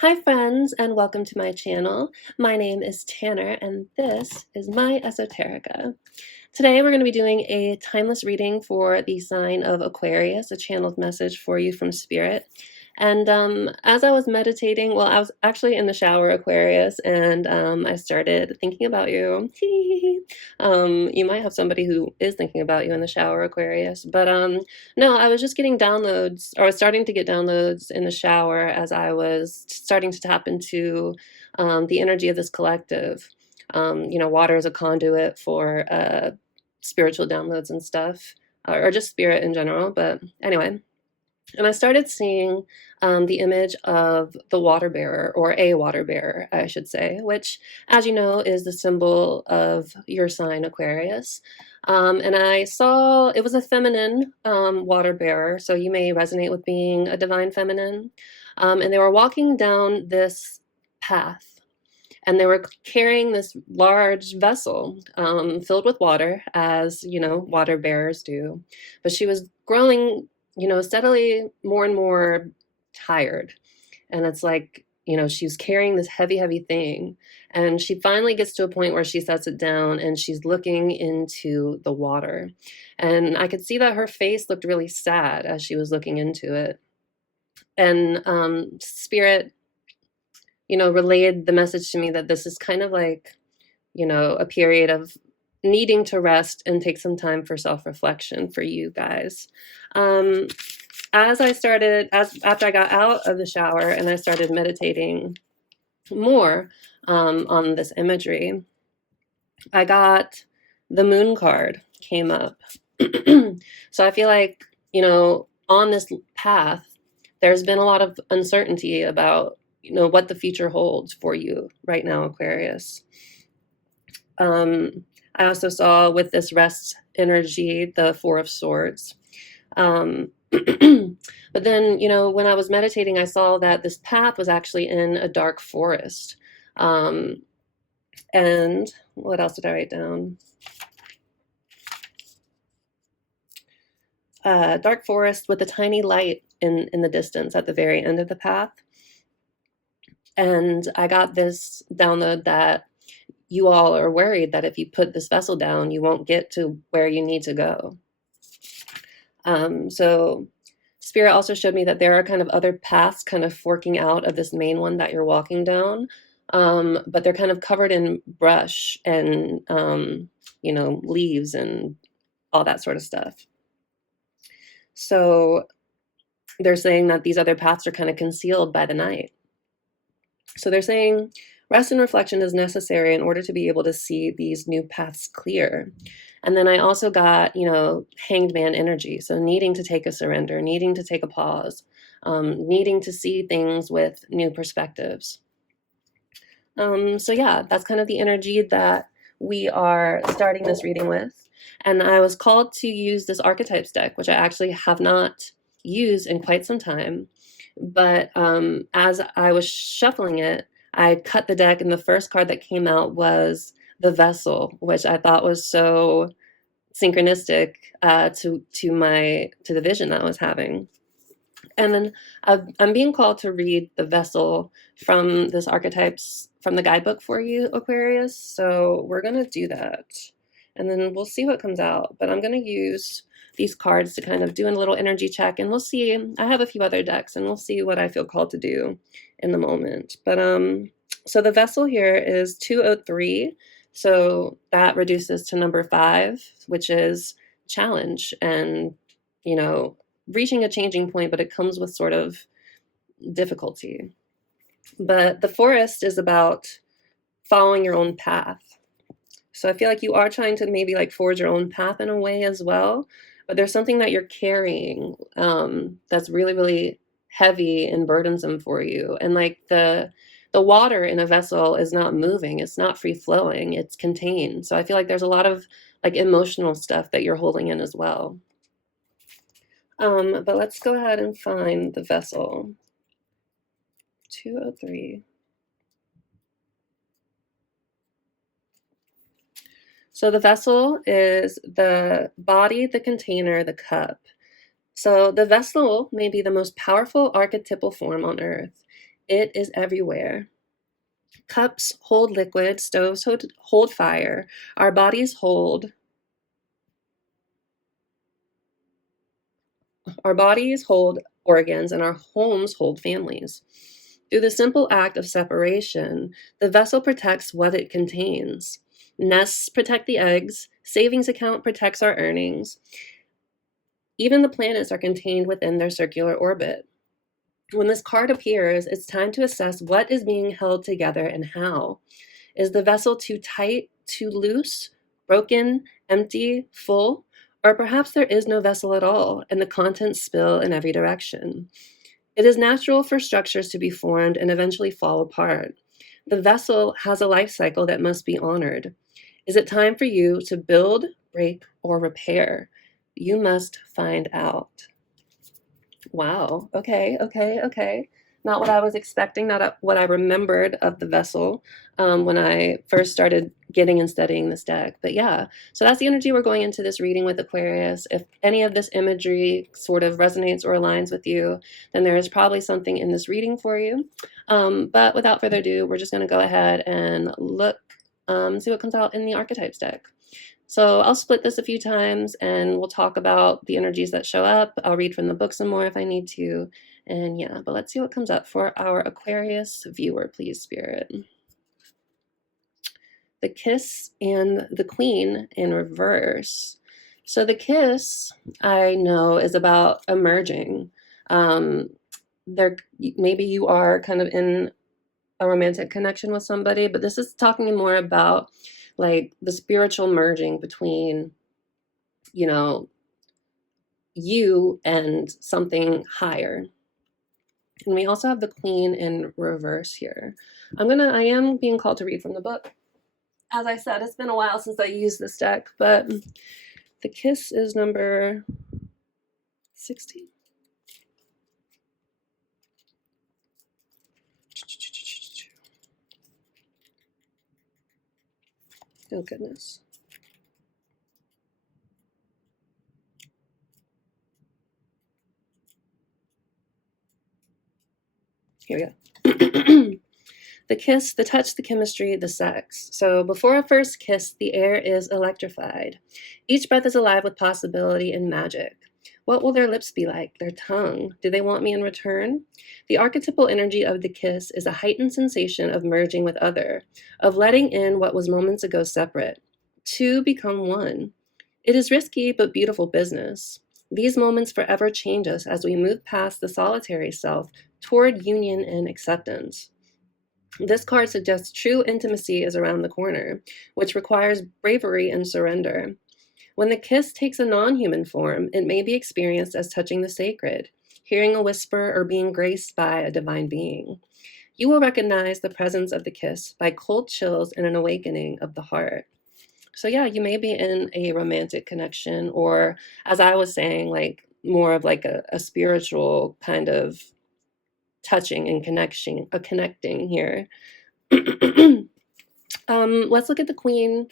Hi friends, and welcome to my channel. My name is Tanner and this is my Esoterica. Today we're going to be doing a timeless reading for the sign of Aquarius, a channeled message for you from Spirit. And as I was meditating, well, I was actually in the shower, Aquarius, and I started thinking about you. You might have somebody who is thinking about you in the shower, Aquarius, but no, I was just getting downloads, or I was starting to get downloads in the shower as I was starting to tap into the energy of this collective. Water is a conduit for spiritual downloads and stuff, or just spirit in general. But anyway, and I started seeing the image of the water bearer, or a water bearer, I should say, which, as you know, is the symbol of your sign, Aquarius. And I saw it was a feminine water bearer, so you may resonate with being a divine feminine. And they were walking down this path, and they were carrying this large vessel filled with water, as you know, water bearers do. But she was growing, steadily more and more tired. And it's like, she's carrying this heavy, heavy thing. And she finally gets to a point where she sets it down and she's looking into the water. And I could see that her face looked really sad as she was looking into it. And Spirit, relayed the message to me that this is kind of like, a period of needing to rest and take some time for self-reflection for you guys. After I got out of the shower and I started meditating more on this imagery, I got the moon card came up. So I feel like, on this path, there's been a lot of uncertainty about, what the future holds for you right now, Aquarius. I also saw with this rest energy, the Four of Swords. But then, when I was meditating, I saw that this path was actually in a dark forest. And what else did I write down? Dark forest with a tiny light in the distance at the very end of the path. And I got this download that you all are worried that if you put this vessel down, you won't get to where you need to go. So Spirit also showed me that there are kind of other paths kind of forking out of this main one that you're walking down, but they're kind of covered in brush and, leaves and all that sort of stuff. So they're saying that these other paths are kind of concealed by the night. So they're saying rest and reflection is necessary in order to be able to see these new paths clear. And then I also got, hanged man energy. So needing to take a surrender, needing to take a pause, needing to see things with new perspectives. So yeah, that's kind of the energy that we are starting this reading with. And I was called to use this archetypes deck, which I actually have not used in quite some time. But as I was shuffling it, I cut the deck, and the first card that came out was the vessel, which I thought was so synchronistic to the vision that I was having. And then I'm being called to read the vessel from this archetypes from the guidebook for you, Aquarius. So we're gonna do that, and then we'll see what comes out. But I'm gonna use these cards to kind of do a little energy check, and we'll see. I have a few other decks, and we'll see what I feel called to do in the moment. But so the vessel here is 203, so that reduces to number 5, which is challenge and, reaching a changing point, but it comes with sort of difficulty. But the forest is about following your own path. So I feel like you are trying to maybe like forge your own path in a way as well, but there's something that you're carrying that's really, really heavy and burdensome for you. And like the water in a vessel is not moving, it's not free flowing, it's contained. So I feel like there's a lot of like emotional stuff that you're holding in as well. But let's go ahead and find the vessel. 203. So the vessel is the body, the container, the cup. So the vessel may be the most powerful archetypal form on earth. It is everywhere. Cups hold liquid, stoves hold fire, our bodies hold organs, and our homes hold families. Through the simple act of separation, the vessel protects what it contains. Nests protect the eggs, savings account protects our earnings. Even the planets are contained within their circular orbit. When this card appears, it's time to assess what is being held together and how. Is the vessel too tight, too loose, broken, empty, full? Or perhaps there is no vessel at all, and the contents spill in every direction. It is natural for structures to be formed and eventually fall apart. The vessel has a life cycle that must be honored. Is it time for you to build, break, or repair? You must find out. Wow. Okay. Not what I was expecting, not what I remembered of the vessel when I first started getting and studying this deck. But yeah, so that's the energy we're going into this reading with, Aquarius. If any of this imagery sort of resonates or aligns with you, then there is probably something in this reading for you. But without further ado, we're just going to go ahead and look, see what comes out in the archetypes deck. So I'll split this a few times and we'll talk about the energies that show up. I'll read from the book some more if I need to. And yeah, but let's see what comes up for our Aquarius viewer, please, Spirit. The Kiss and the Queen in reverse. So the Kiss, I know, is about emerging. Maybe you are kind of in a romantic connection with somebody, but this is talking more about like the spiritual merging between, you know, you and something higher. And we also have the Queen in reverse here. I am being called to read from the book. As I said, it's been a while since I used this deck, but the Kiss is number 60. Oh, goodness. Here we go. The kiss, the touch, the chemistry, the sex. So before a first kiss, the air is electrified. Each breath is alive with possibility and magic. What will their lips be like? Their tongue? Do they want me in return? The archetypal energy of the kiss is a heightened sensation of merging with other, of letting in what was moments ago separate. Two become one. It is risky but beautiful business. These moments forever change us as we move past the solitary self toward union and acceptance. This card suggests true intimacy is around the corner, which requires bravery and surrender. When the kiss takes a non-human form, it may be experienced as touching the sacred, hearing a whisper, or being graced by a divine being. You will recognize the presence of the kiss by cold chills and an awakening of the heart. So yeah, you may be in a romantic connection, or as I was saying, like more of like a spiritual kind of touching and connecting here. Let's look at the Queen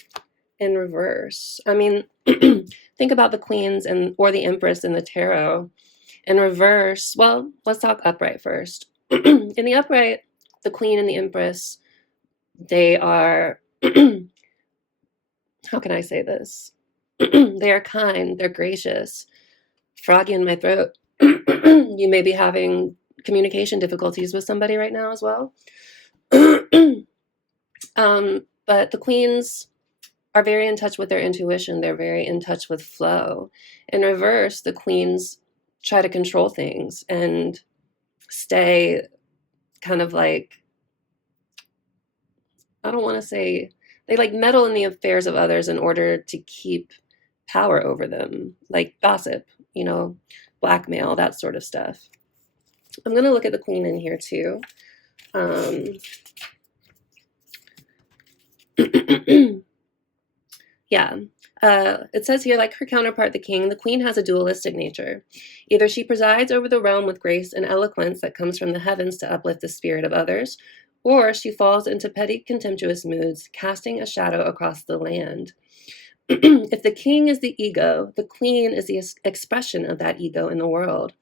in reverse. I mean, think about the queens or the Empress in the tarot. In reverse, well, let's talk upright first. In the upright, the Queen and the Empress, they are, how can I say this? They are kind, they're gracious. Froggy in my throat. You may be having communication difficulties with somebody right now as well. But the queens are very in touch with their intuition. They're very in touch with flow. In reverse, the queens try to control things and stay kind of like, I don't want to say, they like meddle in the affairs of others in order to keep power over them, like gossip, blackmail, that sort of stuff. I'm going to look at the Queen in here too. Yeah. It says here, like her counterpart, the king, the queen has a dualistic nature. Either she presides over the realm with grace and eloquence that comes from the heavens to uplift the spirit of others, or she falls into petty, contemptuous moods, casting a shadow across the land. If the king is the ego, the queen is the expression of that ego in the world.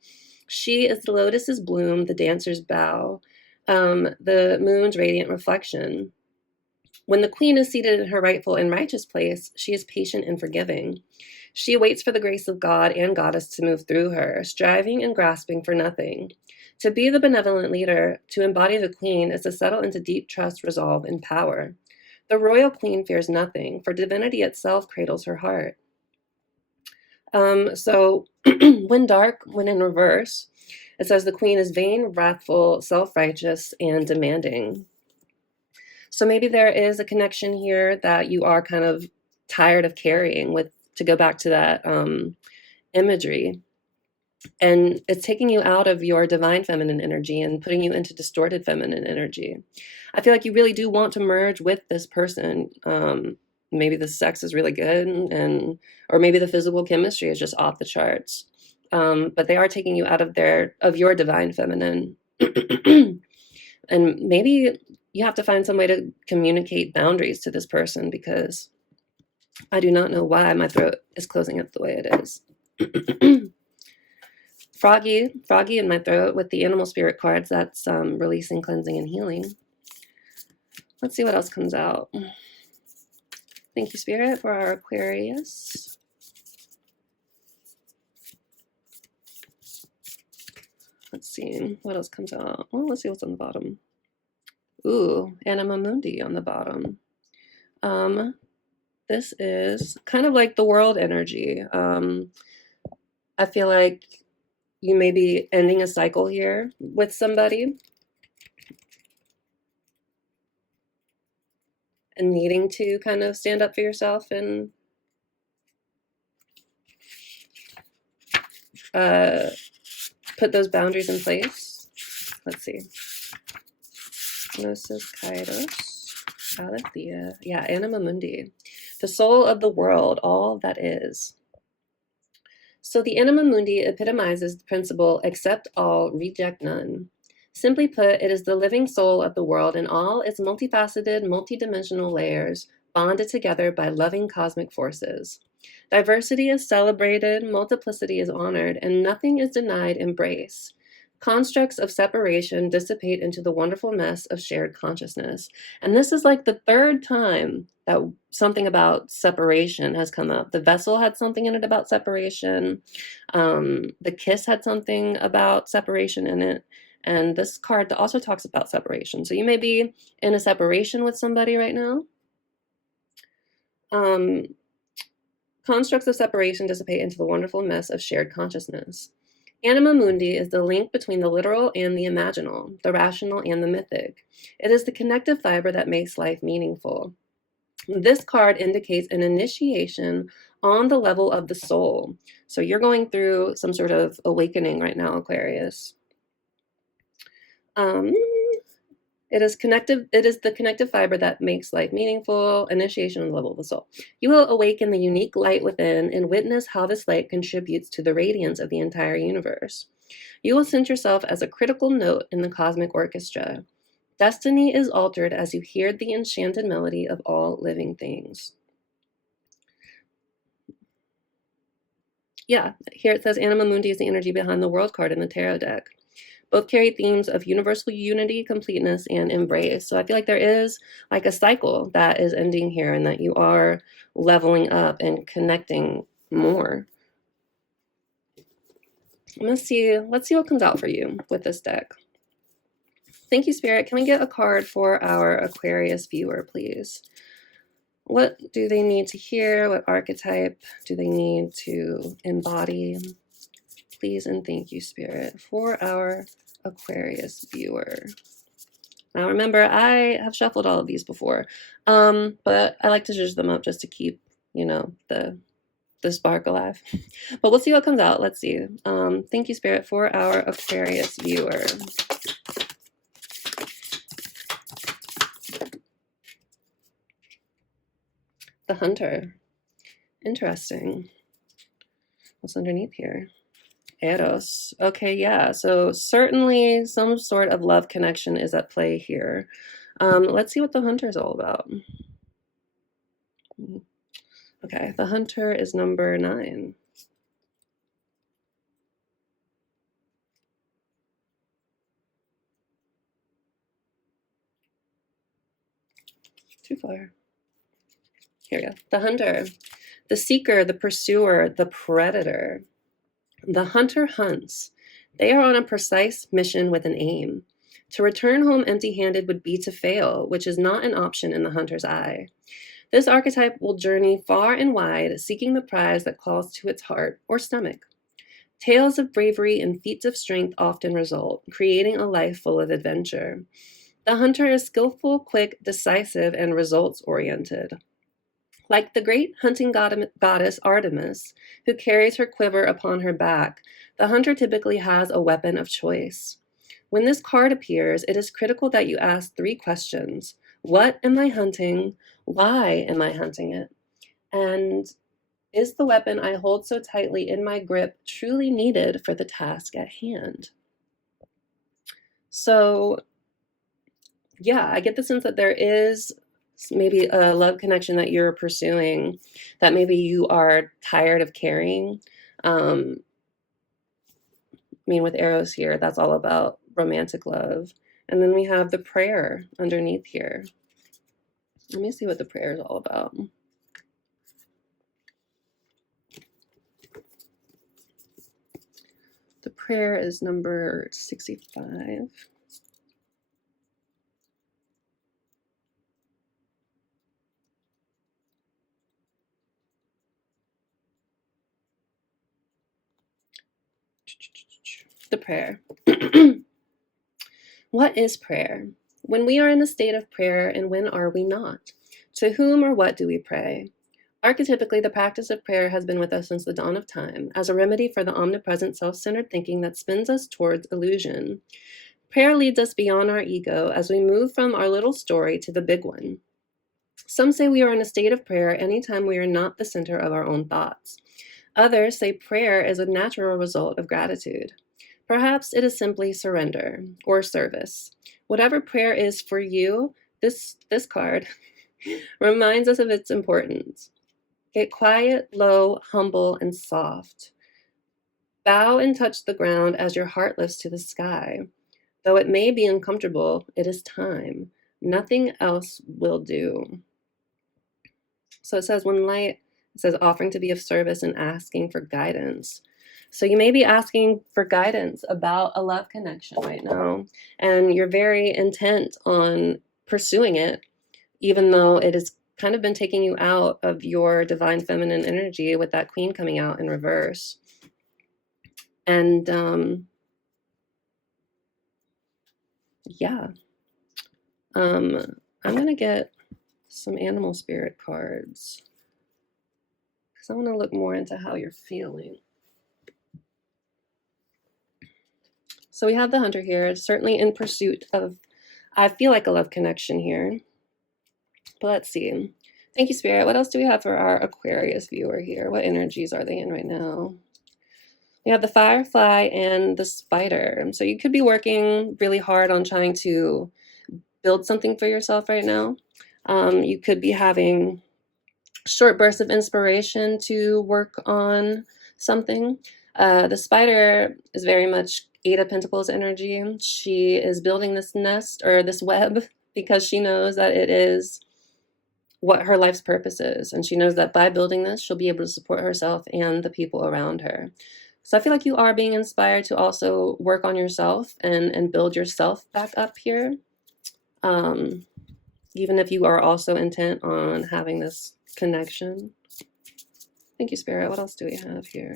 She is the lotus's bloom, the dancer's bow, The moon's radiant reflection. When the queen is seated in her rightful and righteous place, she is patient and forgiving. She waits for the grace of God and goddess to move through her, striving and grasping for nothing. To be the benevolent leader, to embody the queen, is to settle into deep trust, resolve, and power. The royal queen fears nothing, for divinity itself cradles her heart. So when dark, when in reverse, it says the queen is vain, wrathful, self-righteous, and demanding. So maybe there is a connection here that you are kind of tired of carrying, with, to go back to that imagery. And it's taking you out of your divine feminine energy and putting you into distorted feminine energy. I feel like you really do want to merge with this person. Maybe the sex is really good, or maybe the physical chemistry is just off the charts. But they are taking you out of your divine feminine. And maybe you have to find some way to communicate boundaries to this person, because I do not know why my throat is closing up the way it is. Froggy in my throat with the animal spirit cards. That's releasing, cleansing, and healing. Let's see what else comes out. Thank you, Spirit, for our Aquarius. Let's see what else comes out. Well, let's see what's on the bottom. Ooh, Anima Mundi on the bottom. This is kind of like the world energy. I feel like you may be ending a cycle here with somebody and needing to kind of stand up for yourself and put those boundaries in place. Let's see. Gnosis, Kairos, Aletheia. Yeah, Anima Mundi. The soul of the world, all that is. So the Anima Mundi epitomizes the principle, accept all, reject none. Simply put, it is the living soul of the world in all its multifaceted, multidimensional layers, bonded together by loving cosmic forces. Diversity is celebrated, multiplicity is honored, and nothing is denied embrace. Constructs of separation dissipate into the wonderful mess of shared consciousness. And this is like the third time that something about separation has come up. The vessel had something in it about separation. The kiss had something about separation in it. And this card also talks about separation. So you may be in a separation with somebody right now. Constructs of separation dissipate into the wonderful mess of shared consciousness. Anima Mundi is the link between the literal and the imaginal, the rational and the mythic. It is the connective fiber that makes life meaningful. This card indicates an initiation on the level of the soul. So you're going through some sort of awakening right now, Aquarius. It is the connective fiber that makes life meaningful, initiation on the level of the soul. You will awaken the unique light within and witness how this light contributes to the radiance of the entire universe. You will sense yourself as a critical note in the cosmic orchestra. Destiny is altered as you hear the enchanted melody of all living things. Yeah, here it says Anima Mundi is the energy behind the world card in the tarot deck. Both carry themes of universal unity, completeness, and embrace. So I feel like there is like a cycle that is ending here, and that you are leveling up and connecting more. Let's see what comes out for you with this deck. Thank you, Spirit. Can we get a card for our Aquarius viewer, please? What do they need to hear? What archetype do they need to embody? Please and thank you, Spirit, for our Aquarius viewer. Now remember, I have shuffled all of these before, but I like to zhuzh them up just to keep, the spark alive. But we'll see what comes out. Let's see. Thank you, Spirit, for our Aquarius viewer. The Hunter. Interesting. What's underneath here? Eros. Okay, yeah. So certainly some sort of love connection is at play here. Let's see what the Hunter is all about. Okay, the Hunter is number 9. Too far. Here we go. The hunter, the seeker, the pursuer, the predator. The hunter hunts. They are on a precise mission with an aim. To return home empty-handed would be to fail, which is not an option in the hunter's eye. This archetype will journey far and wide, seeking the prize that calls to its heart or stomach. Tales of bravery and feats of strength often result, creating a life full of adventure. The hunter is skillful, quick, decisive, and results-oriented. Like the great hunting goddess Artemis, who carries her quiver upon her back, the hunter typically has a weapon of choice. When this card appears, it is critical that you ask 3 questions. What am I hunting? Why am I hunting it? And is the weapon I hold so tightly in my grip truly needed for the task at hand? So, yeah, I get the sense that there is maybe a love connection that you're pursuing, that maybe you are tired of carrying. I mean, with arrows here, that's all about romantic love. And then we have the prayer underneath here. Let me see what the prayer is all about. The prayer is number 65. The prayer. What is prayer? When we are in the state of prayer, and when are we not? To whom or what do we pray? Archetypically, the practice of prayer has been with us since the dawn of time, as a remedy for the omnipresent self-centered thinking that spins us towards illusion. Prayer leads us beyond our ego as we move from our little story to the big one. Some say we are in a state of prayer anytime we are not the center of our own thoughts. Others say prayer is a natural result of gratitude. Perhaps it is simply surrender or service. Whatever prayer is for you, this card reminds us of its importance. Get quiet, low, humble, and soft. Bow and touch the ground as your heart lifts to the sky. Though it may be uncomfortable, it is time. Nothing else will do. So it says, when light, it says offering to be of service and asking for guidance. So you may be asking for guidance about a love connection right now, and you're very intent on pursuing it, even though it has kind of been taking you out of your divine feminine energy with that queen coming out in reverse. And yeah, I'm gonna get some animal spirit cards because I want to look more into how you're feeling. So we have the hunter here, certainly in pursuit of, I feel like, a love connection here. But let's see. Thank you, Spirit. What else do we have for our Aquarius viewer here? What energies are they in right now? We have the firefly and the spider. So you could be working really hard on trying to build something for yourself right now. You could be having short bursts of inspiration to work on something. The spider is very much 8 of Pentacles energy. She is building this nest or this web because she knows that it is what her life's purpose is. And she knows that by building this, she'll be able to support herself and the people around her. So I feel like you are being inspired to also work on yourself and build yourself back up here. Even if you are also intent on having this connection. Thank you, Spirit. What else do we have here?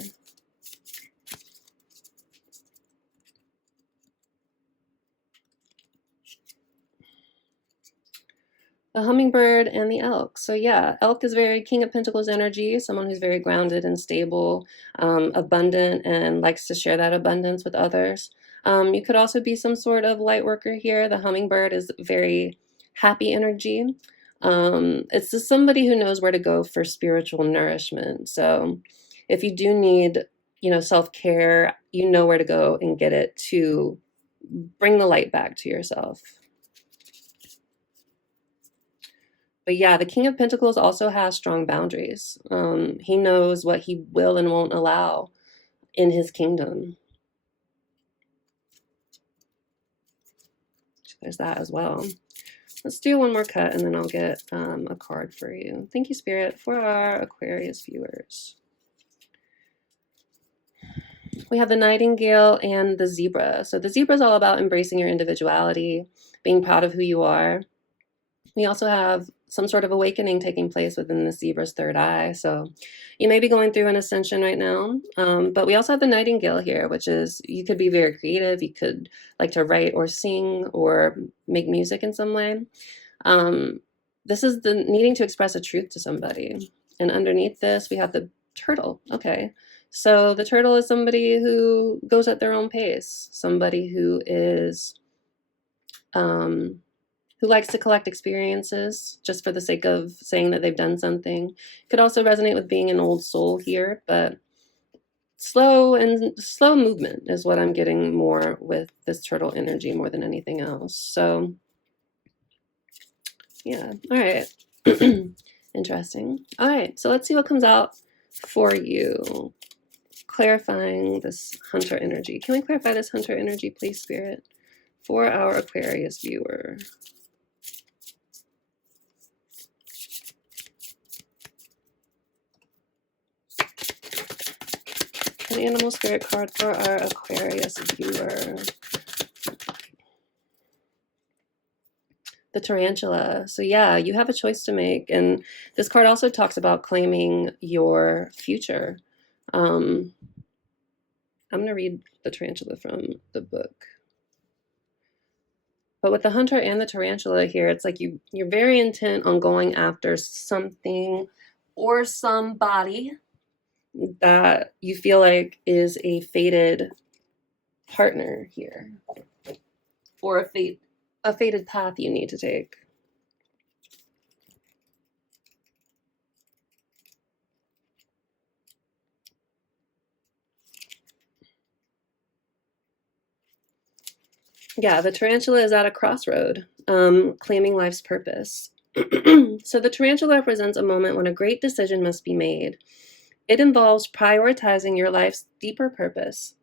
The hummingbird and the elk. So yeah, elk is very King of Pentacles energy, someone who's very grounded and stable, abundant, and likes to share that abundance with others. You could also be some sort of light worker here. The hummingbird is very happy energy. It's just somebody who knows where to go for spiritual nourishment. So if you do need, self-care, you know where to go and get it to bring the light back to yourself. But yeah, the King of Pentacles also has strong boundaries. He knows what he will and won't allow in his kingdom. There's that as well. Let's do one more cut and then I'll get a card for you. Thank you, Spirit, for our Aquarius viewers. We have the Nightingale and the Zebra. So the Zebra is all about embracing your individuality, being proud of who you are. We also have some sort of awakening taking place within the Zebra's third eye. So you may be going through an ascension right now, but we also have the Nightingale here, which is you could be very creative. You could like to write or sing or make music in some way. This is the needing to express a truth to somebody. And underneath this, we have the turtle. Okay. So the turtle is somebody who goes at their own pace, somebody who is, who likes to collect experiences just for the sake of saying that they've done something. Could also resonate with being an old soul here, but slow movement is what I'm getting more with this turtle energy more than anything else. So yeah, all right. Interesting. All right, so let's see what comes out for you. Clarifying this hunter energy. Can we clarify this hunter energy, please, Spirit, for our Aquarius viewer? An animal spirit card for our Aquarius viewer. The tarantula. So yeah, you have a choice to make. And this card also talks about claiming your future. I'm going to read the tarantula from the book. But with the hunter and the tarantula here, it's like you're very intent on going after something or somebody that you feel like is a fated partner here, or a fated path you need to take. Yeah, the tarantula is at a crossroad, claiming life's purpose. So the tarantula represents a moment when a great decision must be made. It involves prioritizing your life's deeper purpose,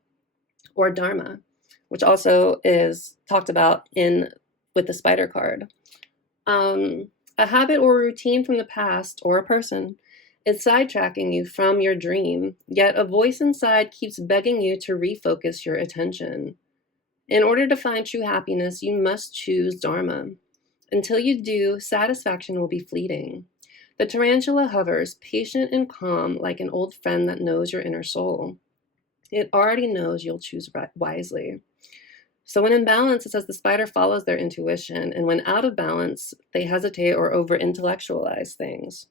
or dharma, which also is talked about with the spider card. A habit or routine from the past or a person is sidetracking you from your dream, yet a voice inside keeps begging you to refocus your attention. In order to find true happiness, you must choose dharma. Until you do, satisfaction will be fleeting. The tarantula hovers, patient and calm, like an old friend that knows your inner soul. It already knows you'll choose wisely. So when in balance, it says the spider follows their intuition, and when out of balance, they hesitate or over-intellectualize things.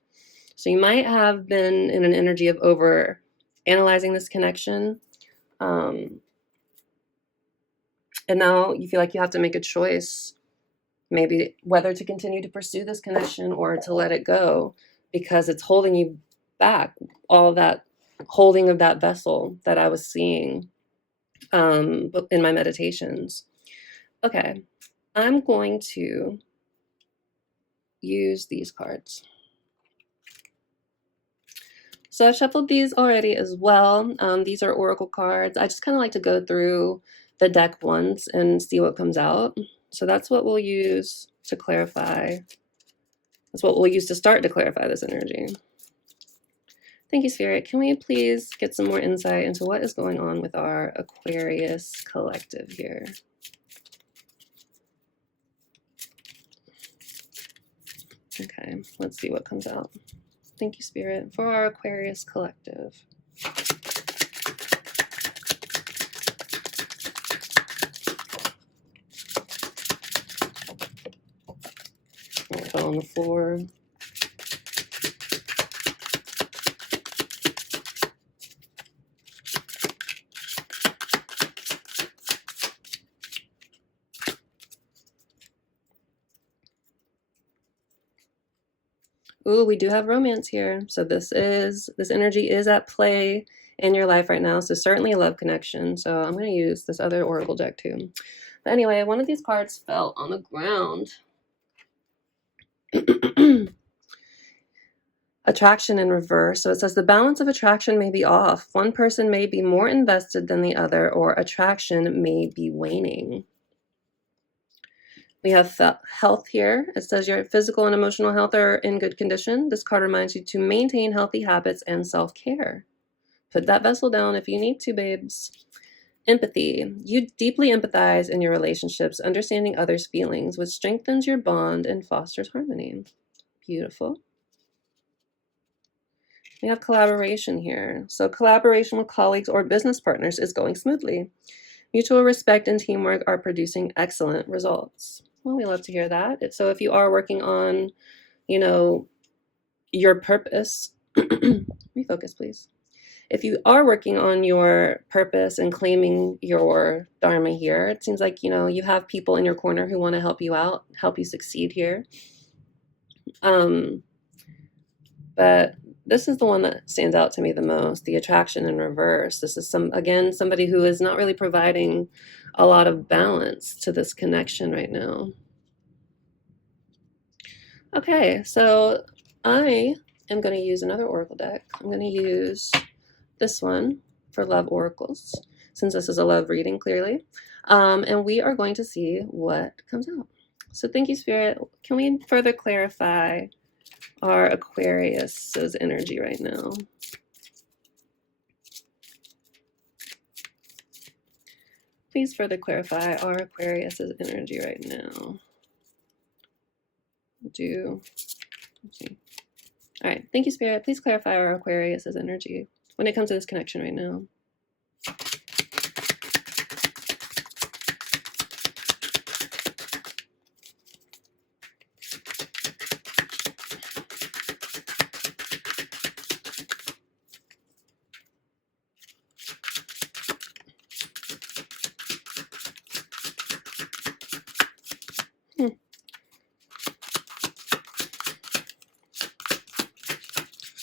So you might have been in an energy of over-analyzing this connection, and now you feel like you have to make a choice, maybe whether to continue to pursue this connection or to let it go, because it's holding you back, all that holding of that vessel that I was seeing in my meditations. Okay, I'm going to use these cards. So I've shuffled these already as well. These are oracle cards. I just kind of like to go through the deck once and see what comes out. So that's what we'll use to clarify. That's what we'll use to start to clarify this energy. Thank you, Spirit. Can we please get some more insight into what is going on with our Aquarius collective here? Okay, let's see what comes out. Thank you, Spirit, for our Aquarius collective. I fell on the floor. Ooh, we do have romance here. So this energy is at play in your life right now. So certainly a love connection. So I'm going to use this other oracle deck too. But anyway, one of these cards fell on the ground. Attraction in reverse. So it says the balance of attraction may be off. One person may be more invested than the other, or attraction may be waning. We have health here. It says your physical and emotional health are in good condition. This card reminds you to maintain healthy habits and self-care. Put that vessel down if you need to, babes. Empathy. You deeply empathize in your relationships, understanding others' feelings, which strengthens your bond and fosters harmony. Beautiful. We have collaboration here. So collaboration with colleagues or business partners is going smoothly. Mutual respect and teamwork are producing excellent results. Well, we love to hear that. So if you are working on, you know, your purpose, refocus, please. If you are working on your purpose and claiming your dharma here, it seems like, you know, you have people in your corner who want to help you out, help you succeed here. But this is the one that stands out to me the most, the attraction in reverse. This is somebody who is not really providing a lot of balance to this connection right now. Okay, so I am going to use another oracle deck. I'm going to use this one for love oracles, since this is a love reading, clearly. And we are going to see what comes out. So thank you, Spirit. Can we further clarify our Aquarius's energy right now? Please further clarify our Aquarius's energy right now. Let's see. All right, thank you, Spirit. Please clarify our Aquarius's energy when it comes to this connection right now.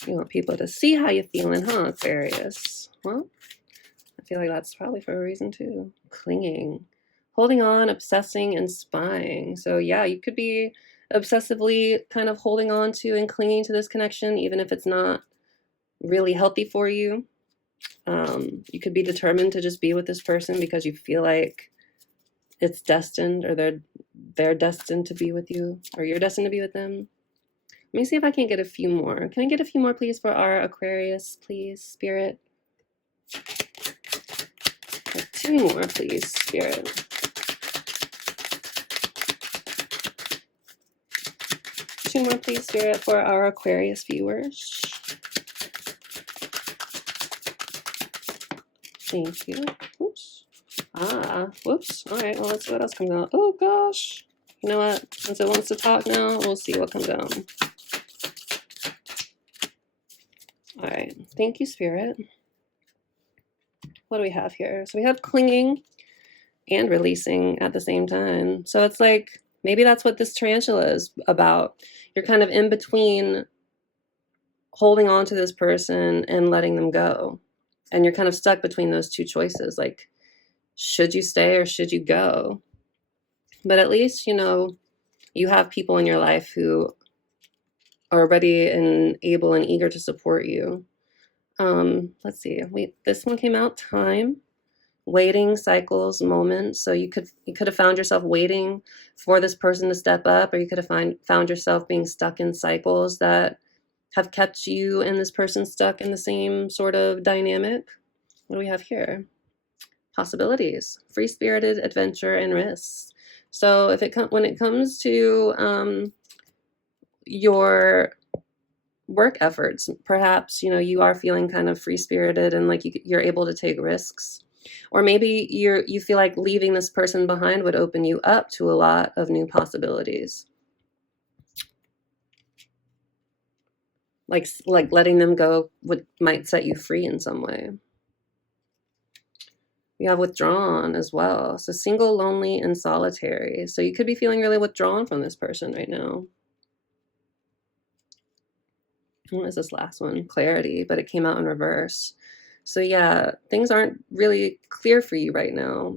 You want people to see how you're feeling, huh, Aquarius? Well, I feel like that's probably for a reason too. Clinging, holding on, obsessing, and spying. So yeah, you could be obsessively kind of holding on to and clinging to this connection, even if it's not really healthy for you. You could be determined to just be with this person because you feel like it's destined, or they're destined to be with you, or you're destined to be with them. Let me see if I can get a few more. Can I get a few more, please, for our Aquarius, please, Spirit? Two more, please, Spirit. Two more, please, Spirit, for our Aquarius viewers. Thank you. Oops. Whoops. All right, well, let's see what else comes out. Oh, gosh. You know what? Since it wants to talk now, we'll see what comes out. All right. Thank you, Spirit. What do we have here? So we have clinging and releasing at the same time. So it's like, maybe that's what this tarantula is about. You're kind of in between holding on to this person and letting them go. And you're kind of stuck between those two choices. Like, should you stay or should you go? But at least, you know, you have people in your life who are ready and able and eager to support you. Let's see. This one came out, time, waiting, cycles, moments. So you could have found yourself waiting for this person to step up, or you could have found yourself being stuck in cycles that have kept you and this person stuck in the same sort of dynamic. What do we have here? Possibilities, free-spirited adventure and risks. So when it comes to your work efforts, perhaps, you know, you are feeling kind of free-spirited and like you're able to take risks, or maybe you feel like leaving this person behind would open you up to a lot of new possibilities. Like letting them go might set you free in some way. We have withdrawn as well. So single, lonely, and solitary. So you could be feeling really withdrawn from this person right now. What is this last one? Clarity, but it came out in reverse. So yeah, things aren't really clear for you right now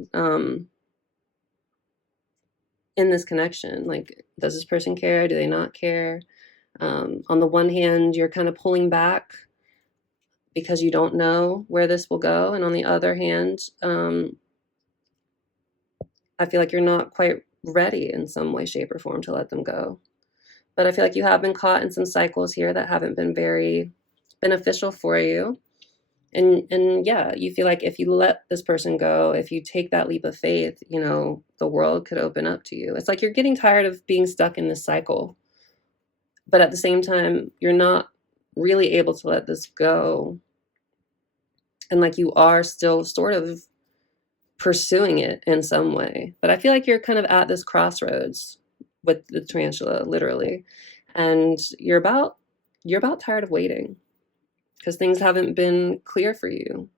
in this connection. Like, does this person care? Do they not care? On the one hand, you're kind of pulling back because you don't know where this will go. And on the other hand, I feel like you're not quite ready in some way, shape, or form to let them go. But I feel like you have been caught in some cycles here that haven't been very beneficial for you. And yeah, you feel like if you let this person go, if you take that leap of faith, you know, the world could open up to you. It's like you're getting tired of being stuck in this cycle. But at the same time, you're not really able to let this go. And like you are still sort of pursuing it in some way. But I feel like you're kind of at this crossroads with the tarantula, literally. And you're about tired of waiting because things haven't been clear for you.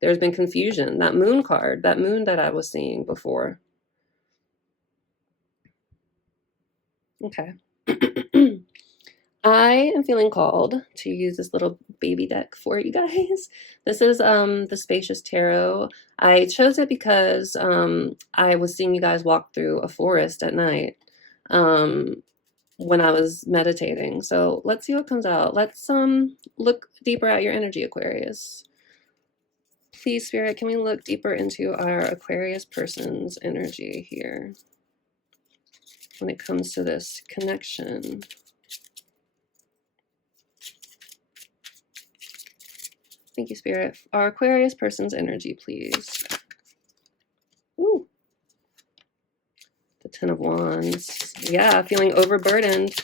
There's been confusion. That moon card, that moon that I was seeing before. Okay. I am feeling called to use this little baby deck for you guys. This is the Spacious Tarot. I chose it because I was seeing you guys walk through a forest at night when I was meditating. So let's see what comes out. Let's look deeper at your energy, Aquarius. Please, Spirit, can we look deeper into our Aquarius person's energy here when it comes to this connection? Thank you, Spirit. Our Aquarius person's energy, please. Ooh. The Ten of Wands. Yeah, feeling overburdened.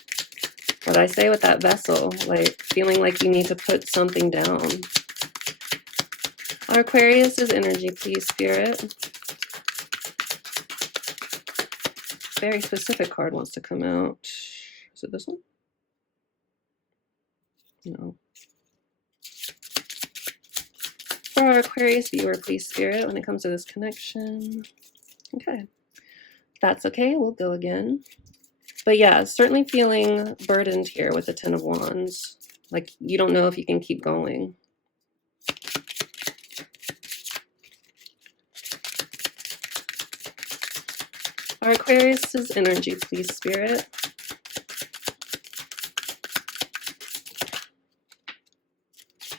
What I say with that vessel, like feeling like you need to put something down. Our Aquarius's energy, please, Spirit. Very specific card wants to come out. Is it this one? No. For our Aquarius viewer, please, Spirit, when it comes to this connection. Okay. That's okay. We'll go again. But yeah, certainly feeling burdened here with the Ten of Wands. Like you don't know if you can keep going. Our Aquarius's energy, please, Spirit.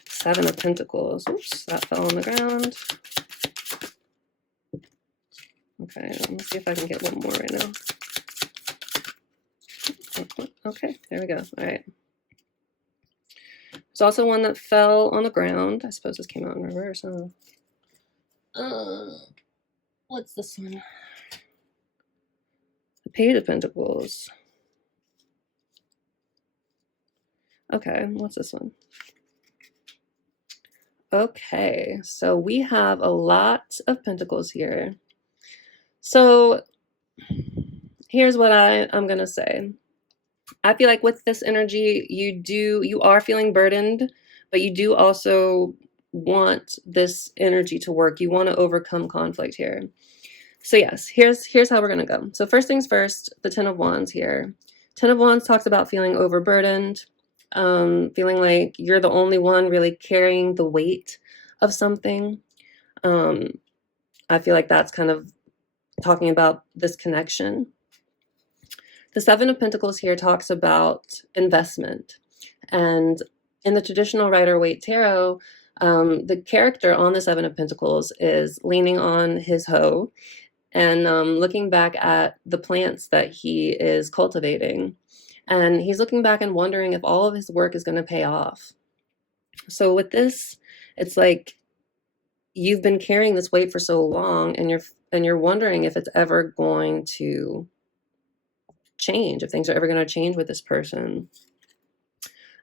Seven of Pentacles. Oops, that fell on the ground. Okay, let me see if I can get one more right now. Okay, there we go. All right. There's also one that fell on the ground. I suppose this came out in reverse, huh? What's this one? The Page of Pentacles. Okay, what's this one? Okay, so we have a lot of pentacles here. So here's what I'm gonna say. I feel like with this energy, you are feeling burdened, but you do also want this energy to work. You want to overcome conflict here. So yes, here's how we're gonna go. So first things first, the Ten of Wands here. Ten of Wands talks about feeling overburdened, feeling like you're the only one really carrying the weight of something. I feel like that's kind of talking about this connection. The Seven of Pentacles here talks about investment. And in the traditional Rider-Waite Tarot, the character on the Seven of Pentacles is leaning on his hoe and looking back at the plants that he is cultivating. And he's looking back and wondering if all of his work is going to pay off. So with this, it's like you've been carrying this weight for so long, and you're wondering if it's ever going to change, if things are ever going to change with this person.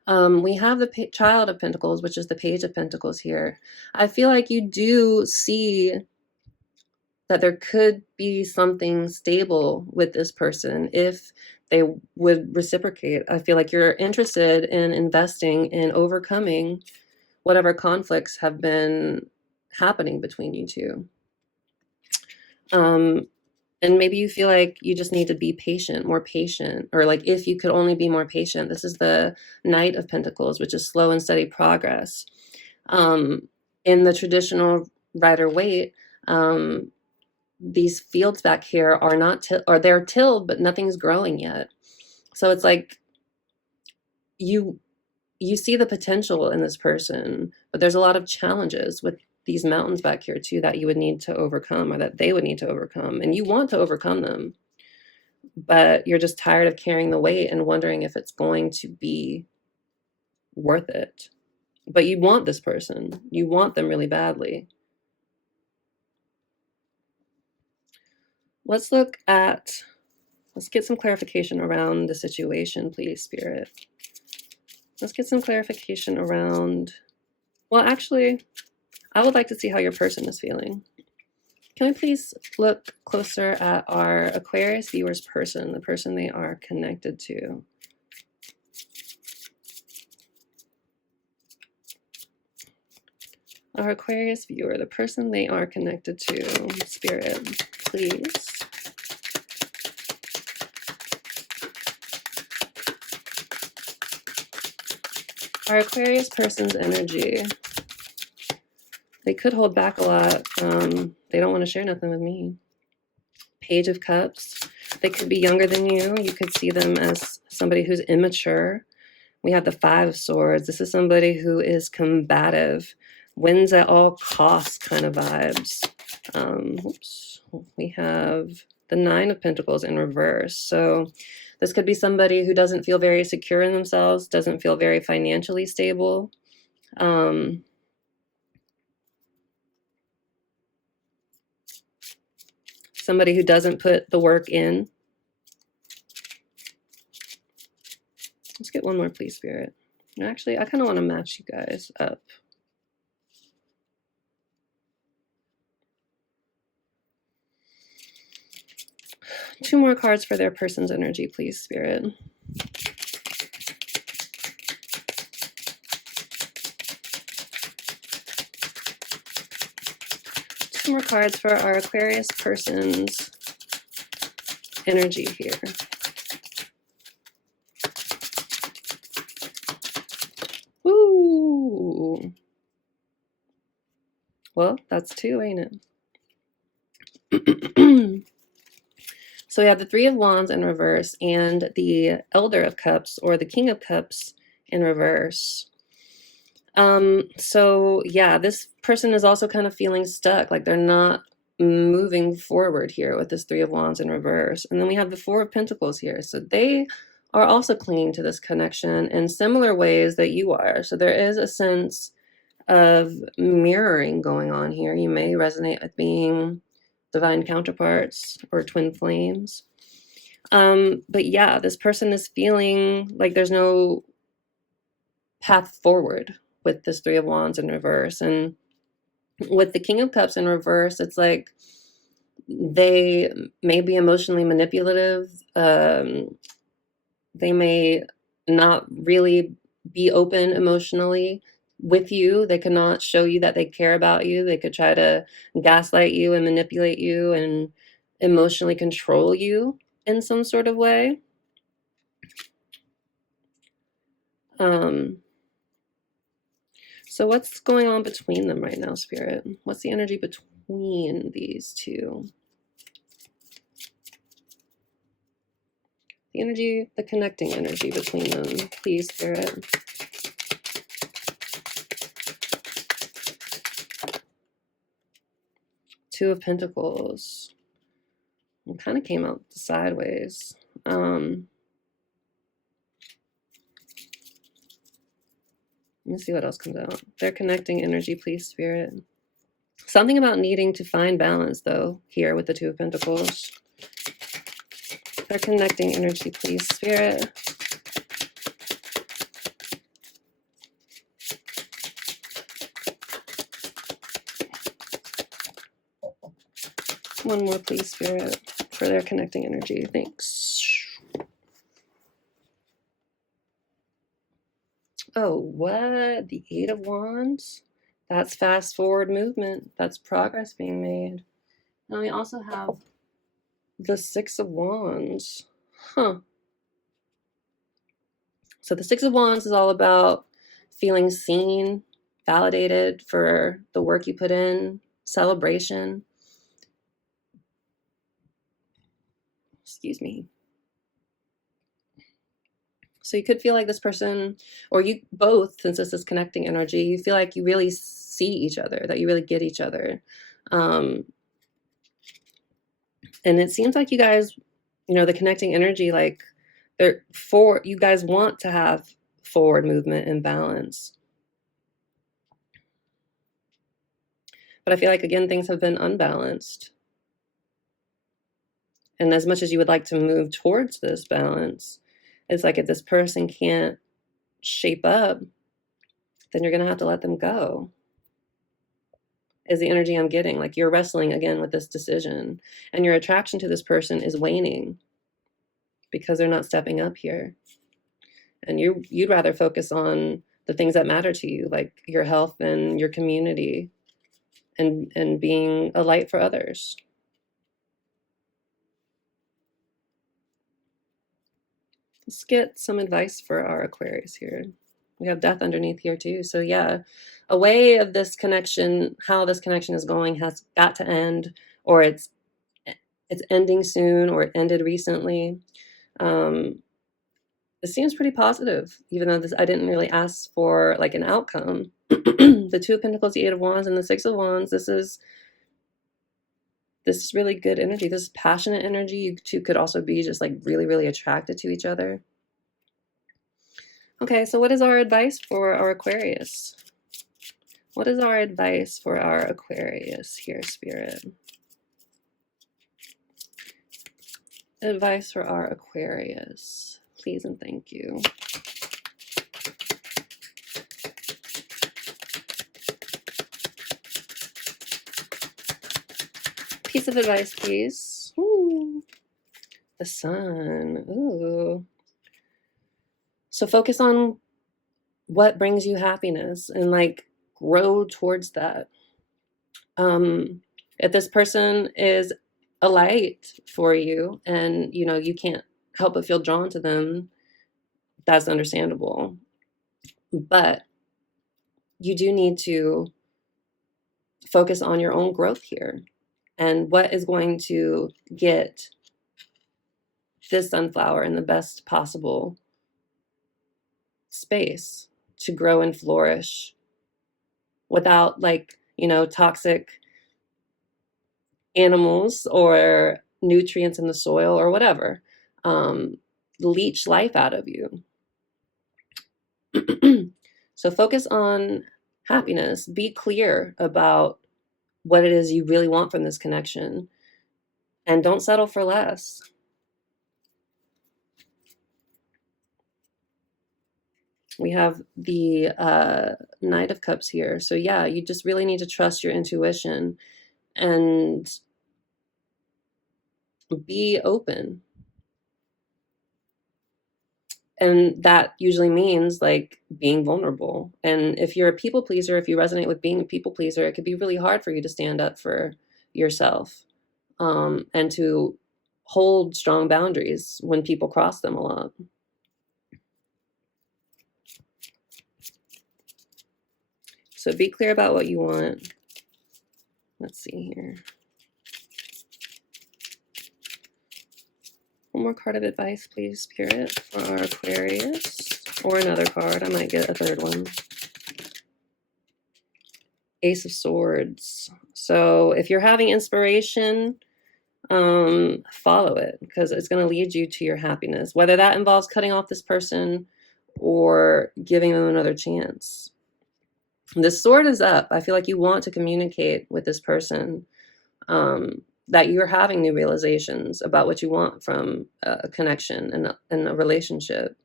We have the Child of Pentacles, which is the Page of Pentacles here. I feel like you do see that there could be something stable with this person if they would reciprocate. I feel like you're interested in investing in overcoming whatever conflicts have been happening between you two. And maybe you feel like you just need to be patient, more patient, or like if you could only be more patient. This is the Knight of Pentacles, which is slow and steady progress. In the traditional Rider-Waite, these fields back here are not or they're tilled, but nothing's growing yet. So it's like you see the potential in this person, but there's a lot of challenges with these mountains back here too that you would need to overcome, or that they would need to overcome, and you want to overcome them. but you're just tired of carrying the weight and wondering if it's going to be worth it. But you want this person. You want them really badly. Let's get some clarification around the situation, please, Spirit. Let's get some clarification around, well, actually, I would like to see how your person is feeling. Can we please look closer at our Aquarius viewer's person, the person they are connected to? Our Aquarius viewer, the person they are connected to, Spirit, please. Our Aquarius person's energy. They could hold back a lot. They don't want to share nothing with me. Page of Cups. They could be younger than you. You could see them as somebody who's immature. We have the Five of Swords. This is somebody who is combative, wins at all costs kind of vibes. We have the Nine of Pentacles in reverse. So this could be somebody who doesn't feel very secure in themselves, doesn't feel very financially stable. Somebody who doesn't put the work in. Let's get one more, please, Spirit. Actually, I kind of want to match you guys up. Two more cards for their person's energy, please, Spirit. Two more cards for our Aquarius person's energy here. Woo! Well, that's two, ain't it? So we have the Three of Wands in reverse and the Elder of Cups, or the King of Cups, in reverse. So yeah, this person is also kind of feeling stuck, like they're not moving forward here with this Three of Wands in reverse. And then we have the Four of Pentacles here. So they are also clinging to this connection in similar ways that you are. So there is a sense of mirroring going on here. You may resonate with being divine counterparts or twin flames. But yeah, this person is feeling like there's no path forward with this Three of Wands in reverse. And with the King of Cups in reverse, it's like they may be emotionally manipulative. They may not really be open emotionally with you. They cannot show you that they care about you. They could try to gaslight you and manipulate you and emotionally control you in some sort of way. So what's going on between them right now, Spirit? What's the energy between these two? The energy, the connecting energy between them, please, Spirit. Two of Pentacles. It kind of came out sideways. Let me see what else comes out. Their connecting energy, please, Spirit. Something about needing to find balance, though, here with the Two of Pentacles. Their connecting energy, please, Spirit. One more, please, Spirit, for their connecting energy. Thanks. Oh, what? The Eight of Wands? That's fast forward movement. That's progress being made. And we also have the Six of Wands. Huh. So the Six of Wands is all about feeling seen, validated for the work you put in, celebration. Excuse me. So you could feel like this person, or you both, since this is connecting energy, you feel like you really see each other, that you really get each other. And it seems like you guys You know, the connecting energy, like you guys want to have forward movement and balance. But I feel like, again, things have been unbalanced. And as much as you would like to move towards this balance, it's like if this person can't shape up, then you're going to have to let them go, is the energy I'm getting. Like you're wrestling again with this decision, and your attraction to this person is waning because they're not stepping up here. And you'd rather focus on the things that matter to you, like your health and your community, and being a light for others. Let's get some advice for our Aquarius here. We have death underneath here too. So yeah, a way of this connection, how this connection is going, has got to end, or it's ending soon, or it ended recently. It seems pretty positive, even though I didn't really ask for like an outcome. The Two of Pentacles, the Eight of Wands, and the Six of Wands. This is really good energy. This is passionate energy. You two could also be just like really, really attracted to each other. Okay, so what is our advice for our Aquarius? What is our advice for our Aquarius here, Spirit? Advice for our Aquarius, please and thank you. Piece of advice, please. Ooh, the Sun. Ooh. So focus on what brings you happiness and like grow towards that. If this person is a light for you and you know you can't help but feel drawn to them, that's understandable. But you do need to focus on your own growth here and what is going to get this sunflower in the best possible space to grow and flourish without, like, you know, toxic animals or nutrients in the soil or whatever leach life out of you. So focus on happiness. Be clear about what it is you really want from this connection, and don't settle for less. We have the Knight of Cups here. So yeah, you just really need to trust your intuition and be open. And that usually means like being vulnerable. And if you're a people pleaser, if you resonate with being a people pleaser, it could be really hard for you to stand up for yourself and to hold strong boundaries when people cross them a lot. So be clear about what you want. Let's see here. One more card of advice, please, Spirit, for our Aquarius. Or another card. I might get a third one. Ace of Swords. So if you're having inspiration, follow it, because it's going to lead you to your happiness, whether that involves cutting off this person or giving them another chance. This sword is up. I feel like you want to communicate with this person, that you're having new realizations about what you want from a connection and a relationship.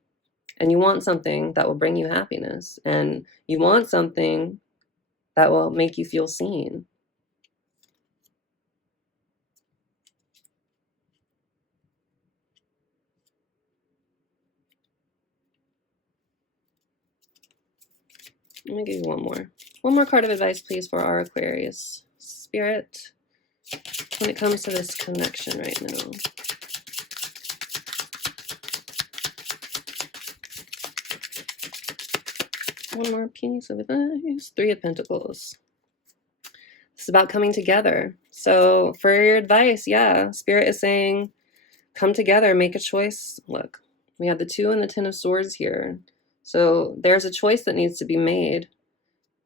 And you want something that will bring you happiness. And you want something that will make you feel seen. Let me give you one more. One more card of advice, please, for our Aquarius. Spirit, when it comes to this connection right now. One more piece of advice. Three of Pentacles. It's about coming together. So for your advice, yeah, Spirit is saying, come together, make a choice. Look, we have the 2 and the 10 of Swords here. So there's a choice that needs to be made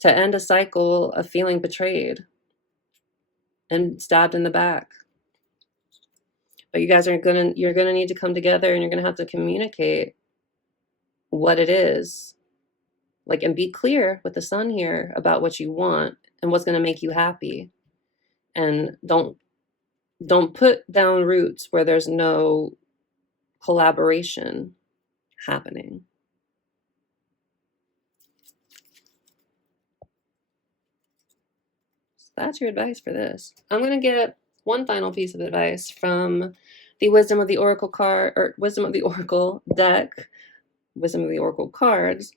to end a cycle of feeling betrayed and stabbed in the back. But you guys you're gonna need to come together, and you're gonna have to communicate what it is, like, and be clear with the sun here about what you want and what's gonna make you happy. And don't put down roots where there's no collaboration happening. So that's your advice for this. I'm going to get one final piece of advice from the Wisdom of the Oracle card, or Wisdom of the Oracle deck, Wisdom of the Oracle cards.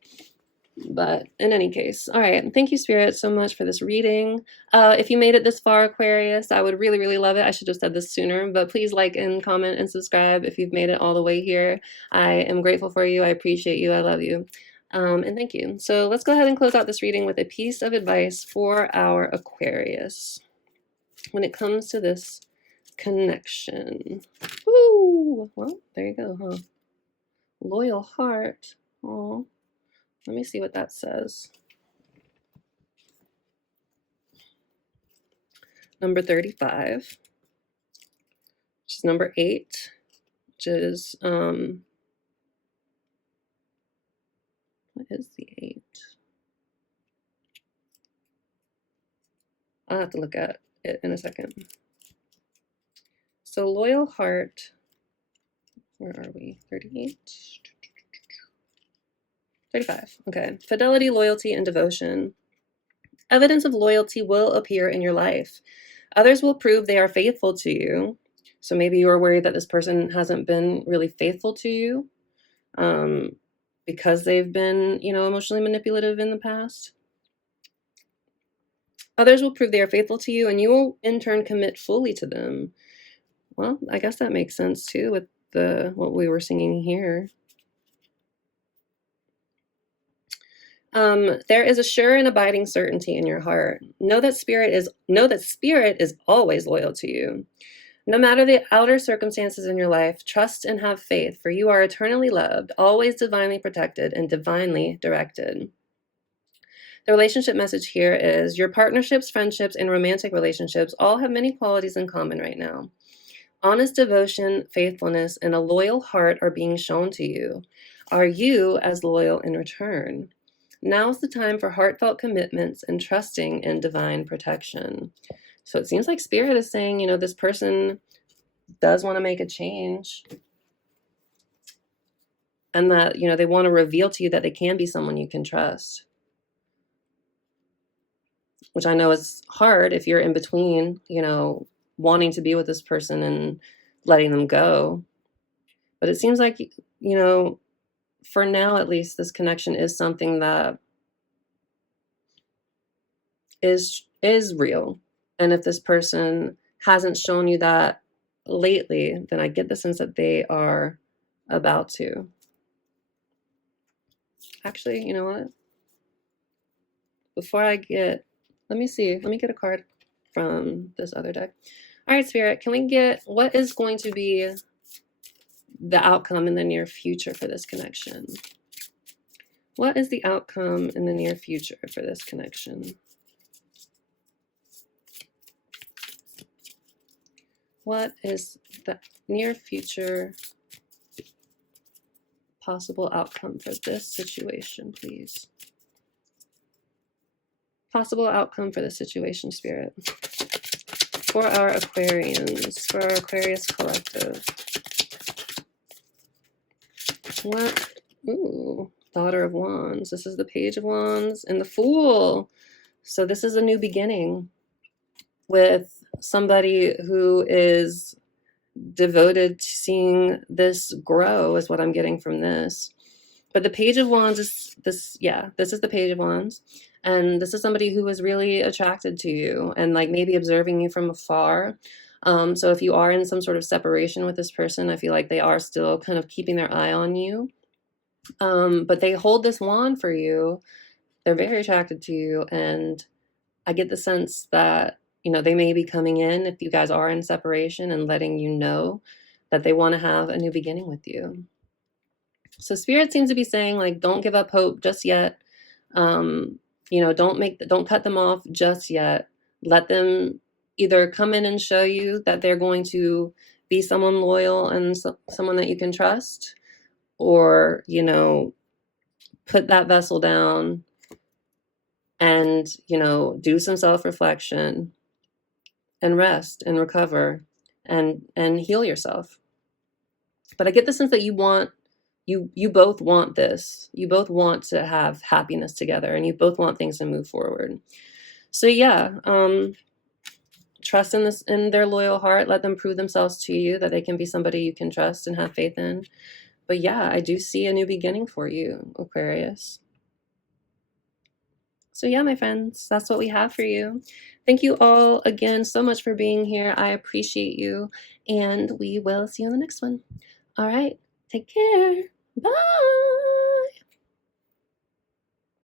But in any case, all right, thank you, Spirit, so much for this reading. If you made it this far, Aquarius, I would really, really love it. I should have said this sooner, but please like and comment and subscribe if you've made it all the way here. I am grateful for you. I appreciate you. I love you. And thank you. So let's go ahead and close out this reading with a piece of advice for our Aquarius when it comes to this connection. Woo! Well, there you go, huh? Loyal heart. Oh. Let me see what that says. Number 35, which is number 8, which is, what is the 8? I'll have to look at it in a second. So loyal heart, where are we? 38? 35, okay. Fidelity, loyalty, and devotion. Evidence of loyalty will appear in your life. Others will prove they are faithful to you. So maybe you are worried that this person hasn't been really faithful to you because they've been, emotionally manipulative in the past. Others will prove they are faithful to you, and you will in turn commit fully to them. Well, I guess that makes sense too with what we were singing here. There is a sure and abiding certainty in your heart. Know that spirit is always loyal to you. No matter the outer circumstances in your life, trust and have faith, for you are eternally loved, always divinely protected, and divinely directed. The relationship message here is your partnerships, friendships, and romantic relationships all have many qualities in common right now. Honest devotion, faithfulness, and a loyal heart are being shown to you. Are you as loyal in return? Now's the time for heartfelt commitments and trusting in divine protection. So it seems like Spirit is saying, this person does want to make a change. And that, they want to reveal to you that they can be someone you can trust. Which I know is hard if you're in between, wanting to be with this person and letting them go. But it seems like, for now at least, this connection is something that is real. And if this person hasn't shown you that lately, then I get the sense that they are about to. Actually, you know what? Before I get, let me get a card from this other deck. All right, Spirit, can we get what is going to be the outcome in the near future for this connection? What is the outcome in the near future for this connection? What is the near future possible outcome for this situation, please? Possible outcome for this situation, Spirit. For our Aquarians, for our Aquarius collective. What? Ooh, Daughter of Wands. This is the Page of Wands and the Fool. So this is a new beginning with somebody who is devoted to seeing this grow, is what I'm getting from this. But the Page of Wands is this, this is the Page of Wands. And this is somebody who is really attracted to you and like maybe observing you from afar. So if you are in some sort of separation with this person, I feel like they are still kind of keeping their eye on you. But they hold this wand for you. They're very attracted to you. And I get the sense that, they may be coming in if you guys are in separation and letting you know that they want to have a new beginning with you. So Spirit seems to be saying, like, don't give up hope just yet. Don't cut them off just yet. Let them either come in and show you that they're going to be someone loyal and someone that you can trust, or, you know, put that vessel down and, you know, do some self-reflection and rest and recover and heal yourself. But I get the sense that you both want this. You both want to have happiness together, and you both want things to move forward. So yeah, trust in their loyal heart. Let them prove themselves to you that they can be somebody you can trust and have faith in. But yeah, I do see a new beginning for you, Aquarius. So yeah, my friends, that's what we have for you. Thank you all again so much for being here. I appreciate you, and we will see you in the next one. All right, take care. Bye.